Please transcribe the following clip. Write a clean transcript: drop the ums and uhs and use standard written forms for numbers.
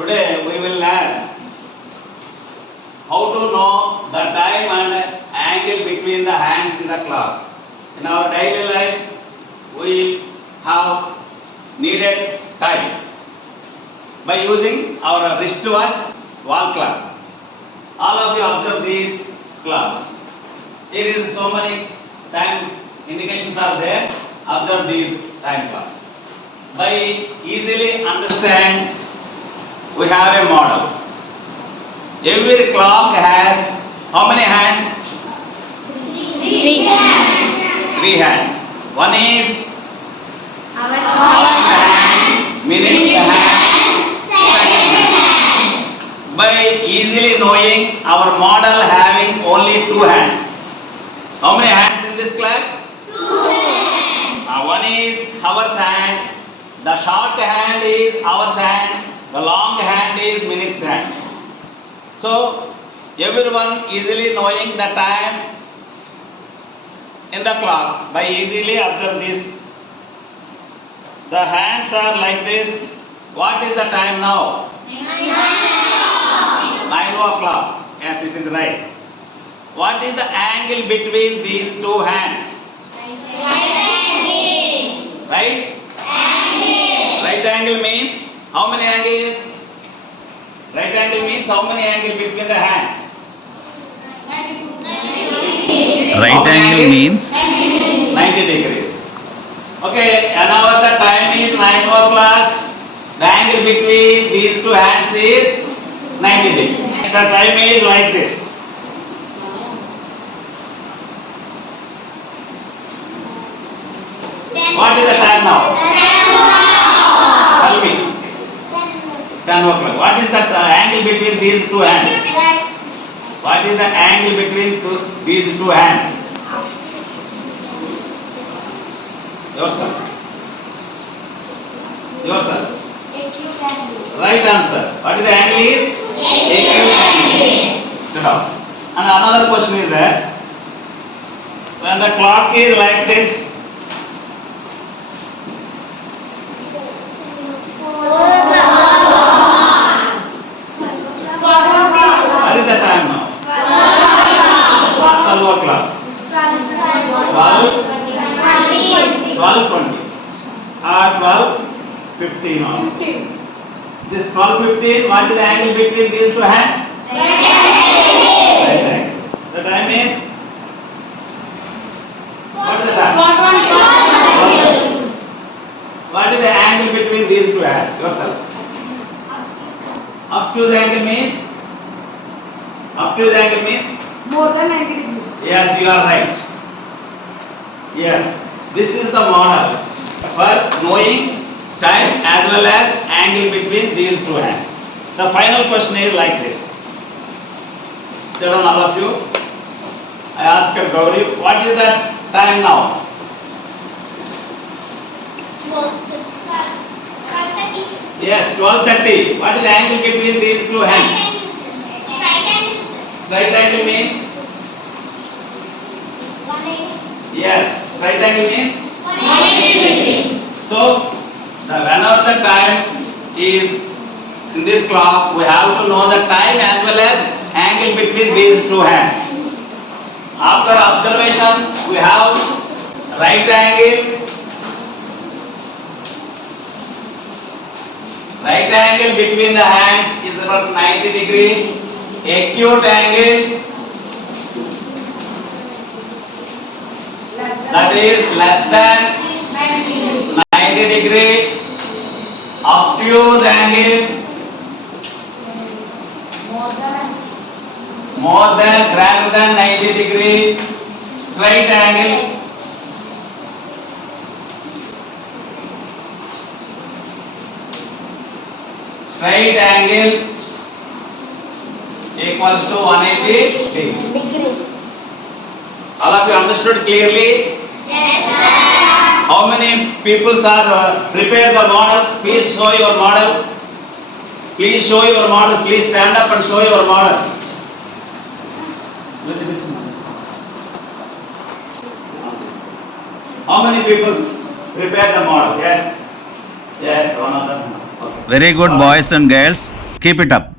Today we will learn how to know the time and angle between the hands in the clock. In our daily life, we have needed time by using our wristwatch, wall clock. All of you observe these clocks. Here is so many time indications are there. Observe these time clocks. By easily understand, we have a model. Every clock has how many hands? Three hands. Three hands. One is Our hand, minute hand, second hand. By easily knowing our model having only two hands. How many hands in this clock? Two hands. One is hour's hand. The short hand is hour's hand. The long hand is minute's hand. So everyone easily knowing the time in the clock by easily observe this. The hands are like this. What is the time now? 9 o'clock. Yes, it is right. What is the angle between these two hands? Right? Right angle means how many angles? Right angle means how many angles between the hands? Right angle means 90 degrees. Okay, and now the time is 9 o'clock. The angle between these two hands is 90 degrees. The time is like this. What is the time now? Tell me. 10 o'clock. What is the angle between these two hands? What is the angle between these two hands? Yourself. Yourself. Right answer. What is the angle is? Acute angle. Sit down. And another question is that when the clock is like this, what is the time now? 12 o'clock. 12:20 or 12:15 also. This 12:15, what is the angle between these two hands? Right angle. The time is? What is the time? What is the angle between these two hands? Yourself. Up to the angle means? Up to the angle means? More than 90 degrees. Yes, you are right. Yes, this is the model for knowing time as well as angle between these two hands. The final question is like this. Sit down all of you. I asked Gauri, what is the time now? Yes, 12:30. What is the angle between these two hands? Straight angle means? Yes, straight angle means? So, whenever the time is in this clock, we have to know the time as well as angle between these two hands. After observation, we have right angle. Right angle between the hands is about 90 degree. Acute angle, that is less than 90 degree. Obtuse angle, more than greater than 90 degree. Straight angle, straight angle equals to 180 degrees. All of you understood clearly? Yes, sir. How many people are prepare the models? Please show your model. Please show your model. Please stand up and show your models. How many people prepare the model? Yes. Yes, one of them. Okay. very good boys and girls. keep it up.